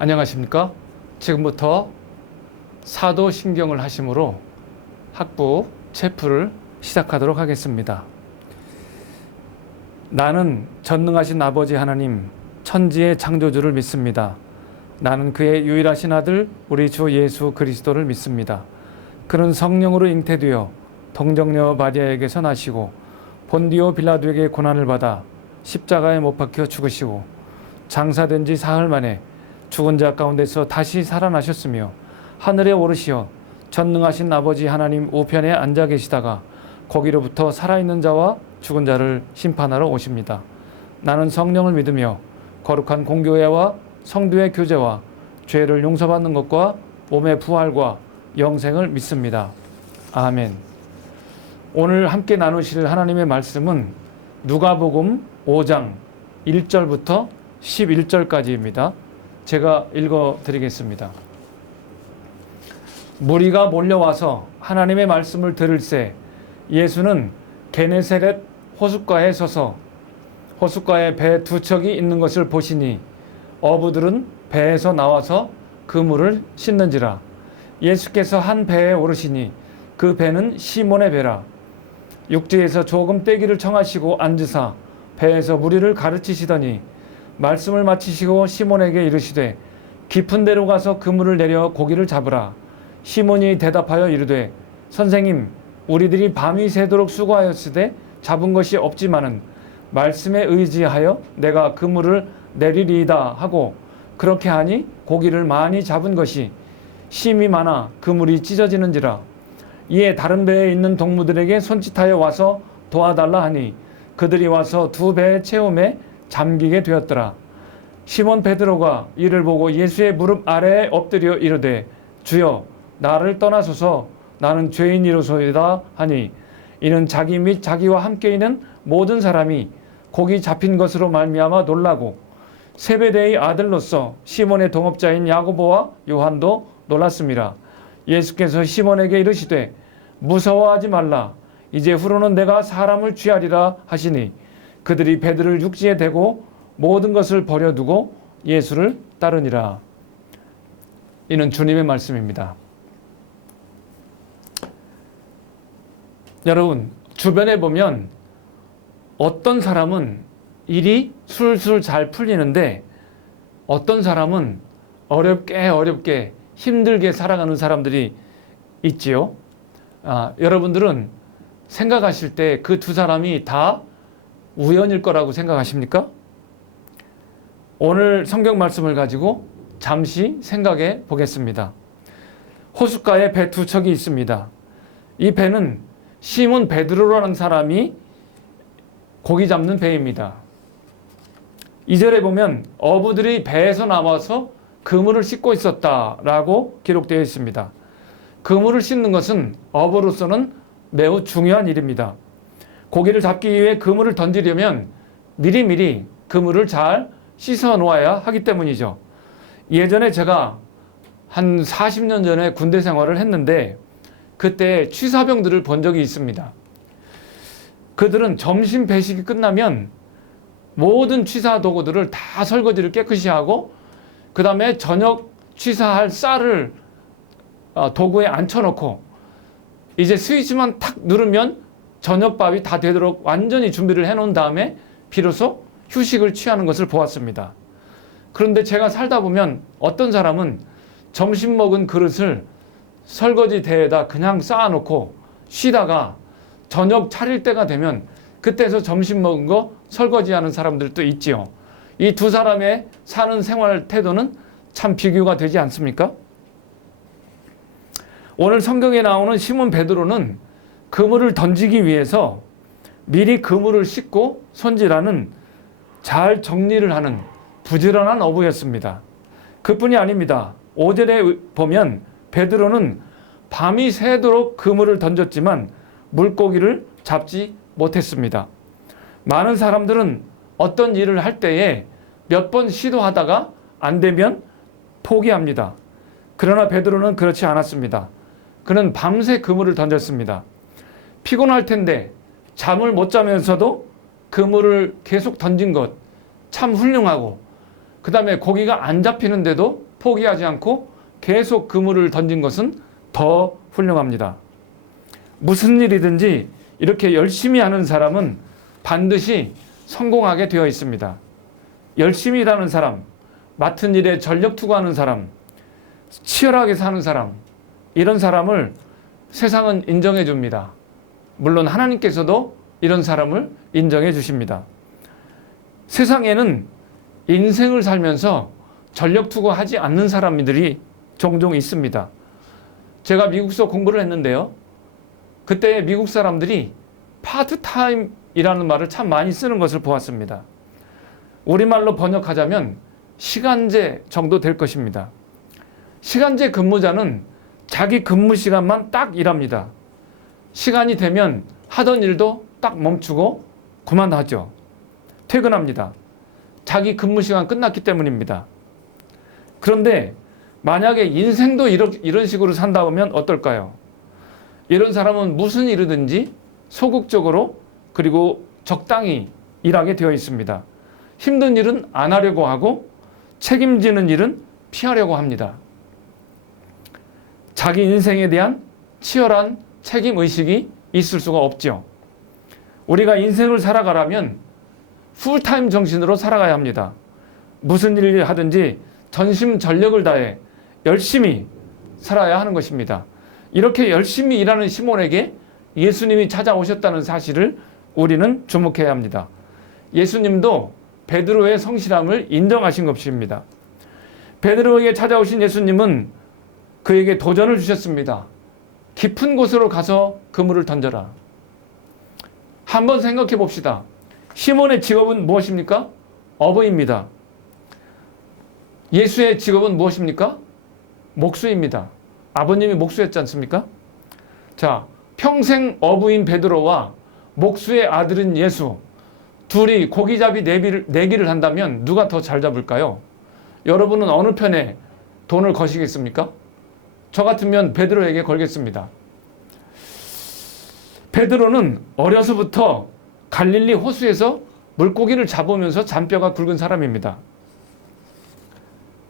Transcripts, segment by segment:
안녕하십니까? 지금부터 사도신경을 하심으로 학부 체프를 시작하도록 하겠습니다. 나는 전능하신 아버지 하나님, 천지의 창조주를 믿습니다. 나는 그의 유일하신 아들 우리 주 예수 그리스도를 믿습니다. 그는 성령으로 잉태되어 동정녀 마리아에게서 나시고 본디오 빌라도에게 고난을 받아 십자가에 못 박혀 죽으시고 장사된 지 사흘 만에 죽은 자 가운데서 다시 살아나셨으며 하늘에 오르시어 전능하신 아버지 하나님 우편에 앉아 계시다가 거기로부터 살아있는 자와 죽은 자를 심판하러 오십니다. 나는 성령을 믿으며 거룩한 공교회와 성도의 교제와 죄를 용서받는 것과 몸의 부활과 영생을 믿습니다. 아멘. 오늘 함께 나누실 하나님의 말씀은 누가복음 5장 1절부터 11절까지입니다. 제가 읽어드리겠습니다. 무리가 몰려와서 하나님의 말씀을 들을새 예수는 게네사렛 호숫가에 서서 호숫가에 배 두 척이 있는 것을 보시니 어부들은 배에서 나와서 그물을 씻는지라. 예수께서 한 배에 오르시니 그 배는 시몬의 배라. 육지에서 조금 떼기를 청하시고 앉으사 배에서 무리를 가르치시더니 말씀을 마치시고 시몬에게 이르시되 깊은 데로 가서 그물을 내려 고기를 잡으라. 시몬이 대답하여 이르되 선생님, 우리들이 밤이 새도록 수고하였으되 잡은 것이 없지만은 말씀에 의지하여 내가 그물을 내리리이다 하고 그렇게 하니 고기를 많이 잡은 것이 심이 많아 그물이 찢어지는지라. 이에 다른 배에 있는 동무들에게 손짓하여 와서 도와달라 하니 그들이 와서 두 배의 체험에 잠기게 되었더라. 시몬 베드로가 이를 보고 예수의 무릎 아래에 엎드려 이르되 주여, 나를 떠나소서, 나는 죄인이로소이다 하니 이는 자기 및 자기와 함께 있는 모든 사람이 고기 잡힌 것으로 말미암아 놀라고 세베대의 아들로서 시몬의 동업자인 야고보와 요한도 놀랐습니다. 예수께서 시몬에게 이르시되 무서워하지 말라. 이제 후로는 내가 사람을 취하리라 하시니 그들이 배들을 육지에 대고 모든 것을 버려두고 예수를 따르니라. 이는 주님의 말씀입니다. 여러분, 주변에 보면 어떤 사람은 일이 술술 잘 풀리는데 어떤 사람은 어렵게 힘들게 살아가는 사람들이 있지요. 여러분들은 생각하실 때 그 두 사람이 다 우연일 거라고 생각하십니까? 오늘 성경 말씀을 가지고 잠시 생각해 보겠습니다. 호숫가에 배 두 척이 있습니다. 이 배는 시몬 베드로라는 사람이 고기 잡는 배입니다. 2절에 보면 어부들이 배에서 나와서 그물을 씻고 있었다라고 기록되어 있습니다. 그물을 씻는 것은 어부로서는 매우 중요한 일입니다. 고기를 잡기 위해 그물을 던지려면 미리미리 그물을 잘 씻어 놓아야 하기 때문이죠. 예전에 제가 한 40년 전에 군대 생활을 했는데 그때 취사병들을 본 적이 있습니다. 그들은 점심 배식이 끝나면 모든 취사 도구들을 다 설거지를 깨끗이 하고 그 다음에 저녁 취사할 쌀을 도구에 앉혀놓고 이제 스위치만 탁 누르면 저녁밥이 다 되도록 완전히 준비를 해놓은 다음에 비로소 휴식을 취하는 것을 보았습니다. 그런데 제가 살다 보면 어떤 사람은 점심 먹은 그릇을 설거지 대에다 그냥 쌓아놓고 쉬다가 저녁 차릴 때가 되면 그때서 점심 먹은 거 설거지하는 사람들도 있지요. 이 두 사람의 사는 생활 태도는 참 비교가 되지 않습니까? 오늘 성경에 나오는 시몬 베드로는 그물을 던지기 위해서 미리 그물을 씻고 손질하는 잘 정리를 하는 부지런한 어부였습니다. 그뿐이 아닙니다. 5절에 보면 베드로는 밤이 새도록 그물을 던졌지만 물고기를 잡지 못했습니다. 많은 사람들은 어떤 일을 할 때에 몇 번 시도하다가 안 되면 포기합니다. 그러나 베드로는 그렇지 않았습니다. 그는 밤새 그물을 던졌습니다. 피곤할 텐데 잠을 못 자면서도 그물을 계속 던진 것 참 훌륭하고, 그 다음에 고기가 안 잡히는데도 포기하지 않고 계속 그물을 던진 것은 더 훌륭합니다. 무슨 일이든지 이렇게 열심히 하는 사람은 반드시 성공하게 되어 있습니다. 열심히 일하는 사람, 맡은 일에 전력 투구하는 사람, 치열하게 사는 사람, 이런 사람을 세상은 인정해 줍니다. 물론 하나님께서도 이런 사람을 인정해 주십니다. 세상에는 인생을 살면서 전력 투구하지 않는 사람들이 종종 있습니다. 제가 미국서 공부를 했는데요. 그때 미국 사람들이 파트타임이라는 말을 참 많이 쓰는 것을 보았습니다. 우리말로 번역하자면 시간제 정도 될 것입니다. 시간제 근무자는 자기 근무 시간만 딱 일합니다. 시간이 되면 하던 일도 딱 멈추고 그만하죠. 퇴근합니다. 자기 근무 시간 끝났기 때문입니다. 그런데 만약에 인생도 이런 식으로 산다 보면 어떨까요? 이런 사람은 무슨 일이든지 소극적으로 그리고 적당히 일하게 되어 있습니다. 힘든 일은 안 하려고 하고 책임지는 일은 피하려고 합니다. 자기 인생에 대한 치열한 책임의식이 있을 수가 없죠. 우리가 인생을 살아가려면 풀타임 정신으로 살아가야 합니다. 무슨 일을 하든지 전심전력을 다해 열심히 살아야 하는 것입니다. 이렇게 열심히 일하는 시몬에게 예수님이 찾아오셨다는 사실을 우리는 주목해야 합니다. 예수님도 베드로의 성실함을 인정하신 것입니다. 베드로에게 찾아오신 예수님은 그에게 도전을 주셨습니다. 깊은 곳으로 가서 그물을 던져라. 한번 생각해 봅시다. 시몬의 직업은 무엇입니까? 어부입니다. 예수의 직업은 무엇입니까? 목수입니다. 아버님이 목수였지 않습니까? 자, 평생 어부인 베드로와 목수의 아들인 예수, 둘이 고기잡이 내기를 한다면 누가 더 잘 잡을까요? 여러분은 어느 편에 돈을 거시겠습니까? 저 같으면 베드로에게 걸겠습니다. 베드로는 어려서부터 갈릴리 호수에서 물고기를 잡으면서 잔뼈가 굵은 사람입니다.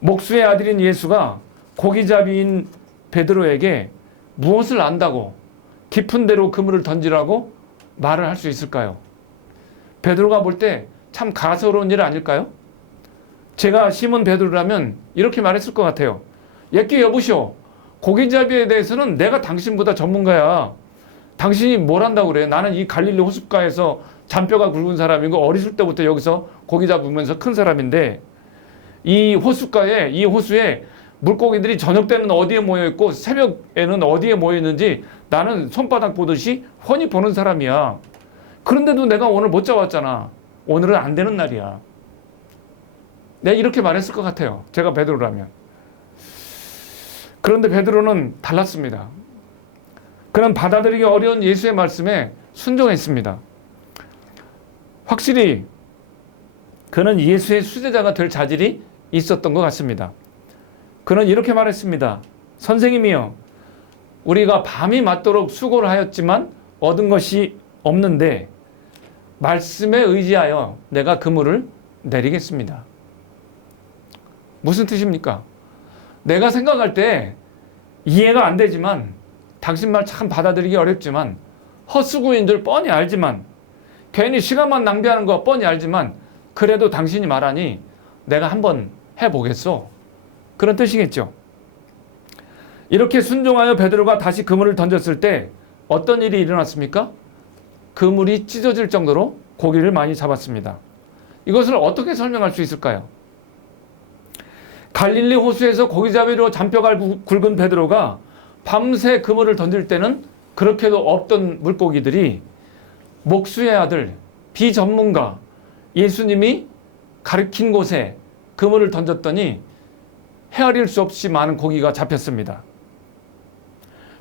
목수의 아들인 예수가 고기잡이인 베드로에게 무엇을 안다고 깊은 데로 그물을 던지라고 말을 할 수 있을까요? 베드로가 볼 때 참 가소로운 일 아닐까요? 제가 시몬 베드로라면 이렇게 말했을 것 같아요. 예끼 여보시오, 고기잡이에 대해서는 내가 당신보다 전문가야. 당신이 뭘 한다고 그래? 나는 이 갈릴리 호숫가에서 잔뼈가 굵은 사람이고 어렸을 때부터 여기서 고기 잡으면서 큰 사람인데 이 호수에 물고기들이 저녁 때는 어디에 모여있고 새벽에는 어디에 모여있는지 나는 손바닥 보듯이 훤히 보는 사람이야. 그런데도 내가 오늘 못 잡았잖아. 오늘은 안 되는 날이야. 내가 이렇게 말했을 것 같아요. 제가 베드로라면. 그런데 베드로는 달랐습니다. 그는 받아들이기 어려운 예수의 말씀에 순종했습니다. 확실히 그는 예수의 수제자가 될 자질이 있었던 것 같습니다. 그는 이렇게 말했습니다. 선생님이여, 우리가 밤이 맞도록 수고를 하였지만 얻은 것이 없는데 말씀에 의지하여 내가 그물을 내리겠습니다. 무슨 뜻입니까? 내가 생각할 때 이해가 안 되지만 당신 말 참 받아들이기 어렵지만 헛수고인 줄 뻔히 알지만 괜히 시간만 낭비하는 거 뻔히 알지만 그래도 당신이 말하니 내가 한번 해보겠소. 그런 뜻이겠죠. 이렇게 순종하여 베드로가 다시 그물을 던졌을 때 어떤 일이 일어났습니까? 그물이 찢어질 정도로 고기를 많이 잡았습니다. 이것을 어떻게 설명할 수 있을까요? 갈릴리 호수에서 고기잡이로 잔뼈가 굵은 베드로가 밤새 그물을 던질 때는 그렇게도 없던 물고기들이 목수의 아들, 비전문가, 예수님이 가르친 곳에 그물을 던졌더니 헤아릴 수 없이 많은 고기가 잡혔습니다.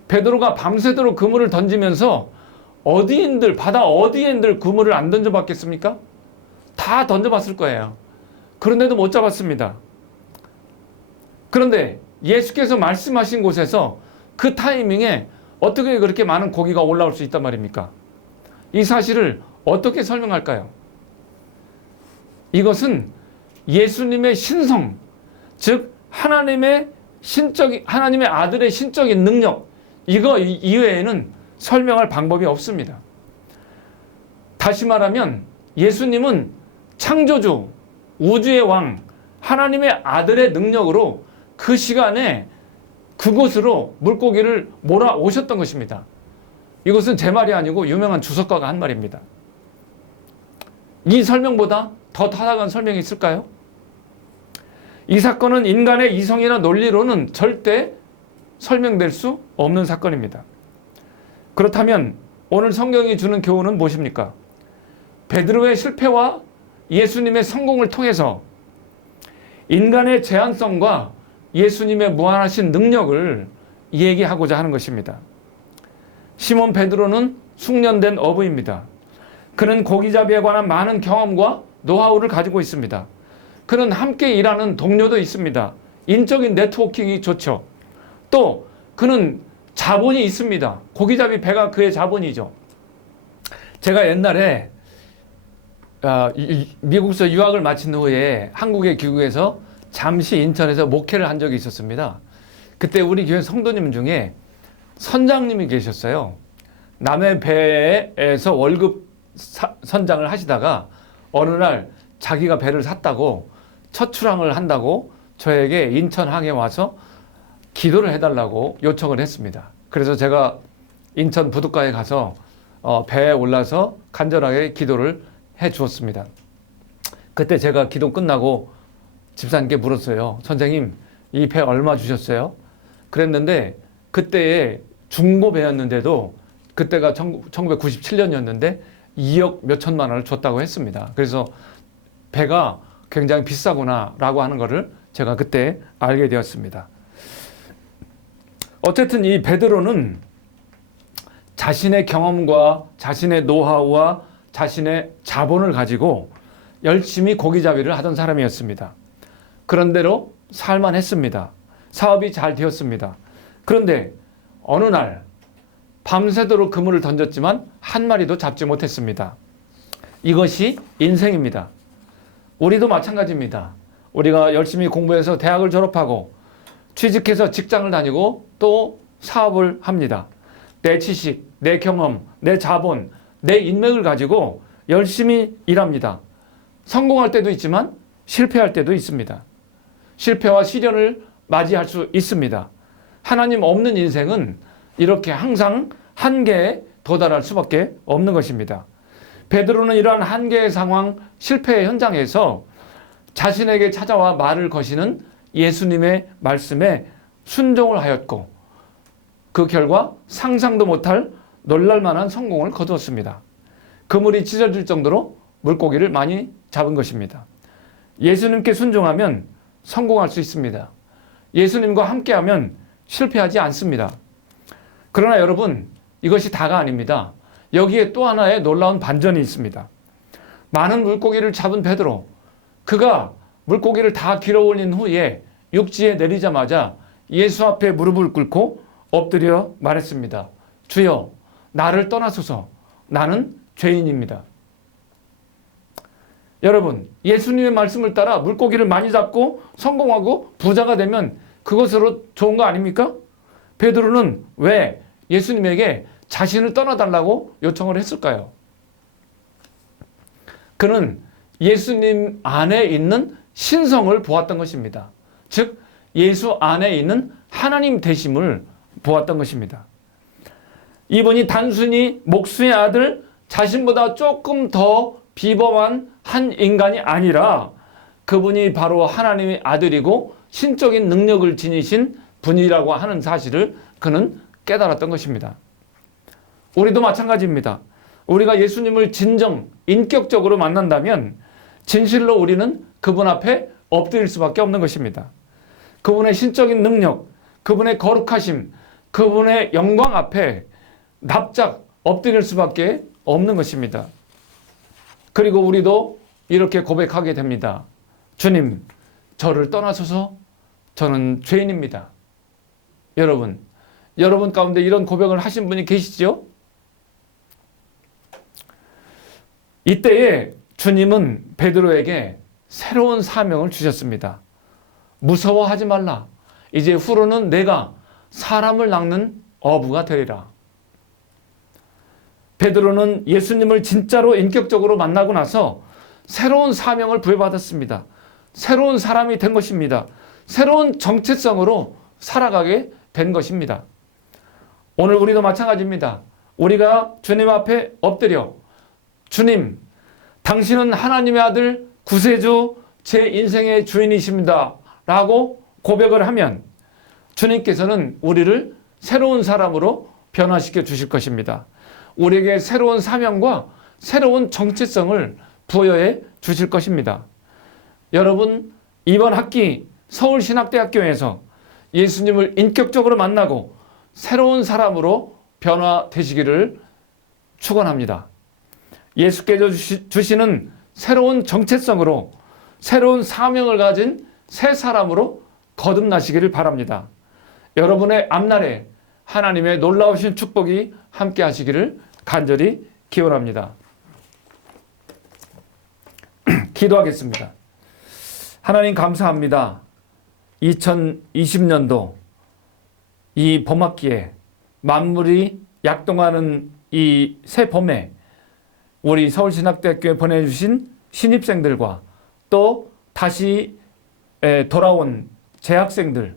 베드로가 밤새도록 그물을 던지면서 바다 어디엔들 그물을 안 던져봤겠습니까? 다 던져봤을 거예요. 그런데도 못 잡았습니다. 그런데 예수께서 말씀하신 곳에서 그 타이밍에 어떻게 그렇게 많은 고기가 올라올 수 있단 말입니까? 이 사실을 어떻게 설명할까요? 이것은 예수님의 신성, 즉 하나님의 아들의 신적인 능력, 이거 이외에는 설명할 방법이 없습니다. 다시 말하면 예수님은 창조주, 우주의 왕, 하나님의 아들의 능력으로 그 시간에 그곳으로 물고기를 몰아오셨던 것입니다. 이것은 제 말이 아니고 유명한 주석가가 한 말입니다. 이 설명보다 더 타당한 설명이 있을까요? 이 사건은 인간의 이성이나 논리로는 절대 설명될 수 없는 사건입니다. 그렇다면 오늘 성경이 주는 교훈은 무엇입니까? 베드로의 실패와 예수님의 성공을 통해서 인간의 제한성과 예수님의 무한하신 능력을 얘기하고자 하는 것입니다. 시몬 베드로는 숙련된 어부입니다. 그는 고기잡이에 관한 많은 경험과 노하우를 가지고 있습니다. 그는 함께 일하는 동료도 있습니다. 인적인 네트워킹이 좋죠. 또 그는 자본이 있습니다. 고기잡이 배가 그의 자본이죠. 제가 옛날에 미국에서 유학을 마친 후에 한국에 귀국해서 잠시 인천에서 목회를 한 적이 있었습니다. 그때 우리 교회 성도님 중에 선장님이 계셨어요. 남의 배에서 월급 선장을 하시다가 어느 날 자기가 배를 샀다고 첫 출항을 한다고 저에게 인천항에 와서 기도를 해달라고 요청을 했습니다. 그래서 제가 인천 부둣가에 가서 배에 올라서 간절하게 기도를 해 주었습니다. 그때 제가 기도 끝나고 집사님께 물었어요. 선생님, 이 배 얼마 주셨어요? 그랬는데 그때의 중고 배였는데도 그때가 1997년이었는데 2억 몇 천만 원을 줬다고 했습니다. 그래서 배가 굉장히 비싸구나라고 하는 것을 제가 그때 알게 되었습니다. 어쨌든 이 베드로는 자신의 경험과 자신의 노하우와 자신의 자본을 가지고 열심히 고기잡이를 하던 사람이었습니다. 그런대로 살만했습니다. 사업이 잘 되었습니다. 그런데 어느 날 밤새도록 그물을 던졌지만 한 마리도 잡지 못했습니다. 이것이 인생입니다. 우리도 마찬가지입니다. 우리가 열심히 공부해서 대학을 졸업하고 취직해서 직장을 다니고 또 사업을 합니다. 내 지식, 내 경험, 내 자본, 내 인맥을 가지고 열심히 일합니다. 성공할 때도 있지만 실패할 때도 있습니다. 실패와 시련을 맞이할 수 있습니다. 하나님 없는 인생은 이렇게 항상 한계에 도달할 수밖에 없는 것입니다. 베드로는 이러한 한계의 상황, 실패의 현장에서 자신에게 찾아와 말을 거시는 예수님의 말씀에 순종을 하였고 그 결과 상상도 못할 놀랄만한 성공을 거두었습니다. 그물이 찢어질 정도로 물고기를 많이 잡은 것입니다. 예수님께 순종하면 성공할 수 있습니다. 예수님과 함께하면 실패하지 않습니다. 그러나 여러분, 이것이 다가 아닙니다. 여기에 또 하나의 놀라운 반전이 있습니다. 많은 물고기를 잡은 베드로, 그가 물고기를 다 길어 올린 후에 육지에 내리자마자 예수 앞에 무릎을 꿇고 엎드려 말했습니다. 주여, 나를 떠나소서. 나는 죄인입니다. 여러분, 예수님의 말씀을 따라 물고기를 많이 잡고 성공하고 부자가 되면 그것으로 좋은 거 아닙니까? 베드로는 왜 예수님에게 자신을 떠나달라고 요청을 했을까요? 그는 예수님 안에 있는 신성을 보았던 것입니다. 즉, 예수 안에 있는 하나님 되심을 보았던 것입니다. 이분이 단순히 목수의 아들, 자신보다 조금 더 비범한 한 인간이 아니라 그분이 바로 하나님의 아들이고 신적인 능력을 지니신 분이라고 하는 사실을 그는 깨달았던 것입니다. 우리도 마찬가지입니다. 우리가 예수님을 진정, 인격적으로 만난다면 진실로 우리는 그분 앞에 엎드릴 수밖에 없는 것입니다. 그분의 신적인 능력, 그분의 거룩하심, 그분의 영광 앞에 납작 엎드릴 수밖에 없는 것입니다. 그리고 우리도 이렇게 고백하게 됩니다. 주님, 저를 떠나소서. 저는 죄인입니다. 여러분 가운데 이런 고백을 하신 분이 계시죠? 이때에 주님은 베드로에게 새로운 사명을 주셨습니다. 무서워하지 말라. 이제 후로는 내가 사람을 낚는 어부가 되리라. 베드로는 예수님을 진짜로 인격적으로 만나고 나서 새로운 사명을 부여받았습니다. 새로운 사람이 된 것입니다. 새로운 정체성으로 살아가게 된 것입니다. 오늘 우리도 마찬가지입니다. 우리가 주님 앞에 엎드려 주님, 당신은 하나님의 아들 구세주 제 인생의 주인이십니다 라고 고백을 하면 주님께서는 우리를 새로운 사람으로 변화시켜 주실 것입니다. 우리에게 새로운 사명과 새로운 정체성을 부여해 주실 것입니다. 여러분, 이번 학기 서울신학대학교에서 예수님을 인격적으로 만나고 새로운 사람으로 변화되시기를 축원합니다. 예수께서 주시는 새로운 정체성으로 새로운 사명을 가진 새 사람으로 거듭나시기를 바랍니다. 여러분의 앞날에 하나님의 놀라우신 축복이 함께 하시기를 간절히 기원합니다. 기도하겠습니다. 하나님 감사합니다. 2020년도 이 봄학기에 만물이 약동하는 이 새 봄에 우리 서울신학대학교에 보내주신 신입생들과 또 다시 돌아온 재학생들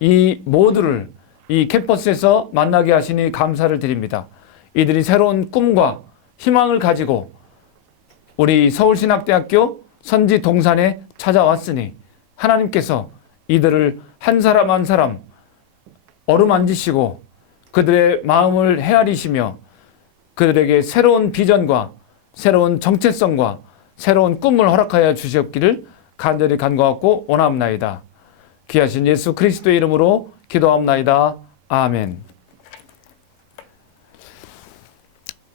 이 모두를 이 캠퍼스에서 만나게 하시니 감사를 드립니다. 이들이 새로운 꿈과 희망을 가지고 우리 서울신학대학교 선지 동산에 찾아왔으니 하나님께서 이들을 한 사람 한 사람 어루만지시고 그들의 마음을 헤아리시며 그들에게 새로운 비전과 새로운 정체성과 새로운 꿈을 허락하여 주시옵기를 간절히 간구하고 원하옵나이다. 귀하신 예수 그리스도의 이름으로 기도하옵나이다. 아멘.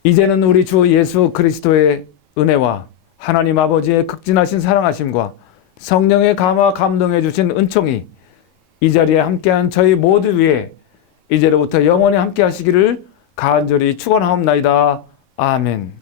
이제는 우리 주 예수 그리스도의 은혜와 하나님 아버지의 극진하신 사랑하심과 성령의 감화 감동해 주신 은총이 이 자리에 함께한 저희 모두 위에 이제로부터 영원히 함께 하시기를 간절히 축원하옵나이다. 아멘.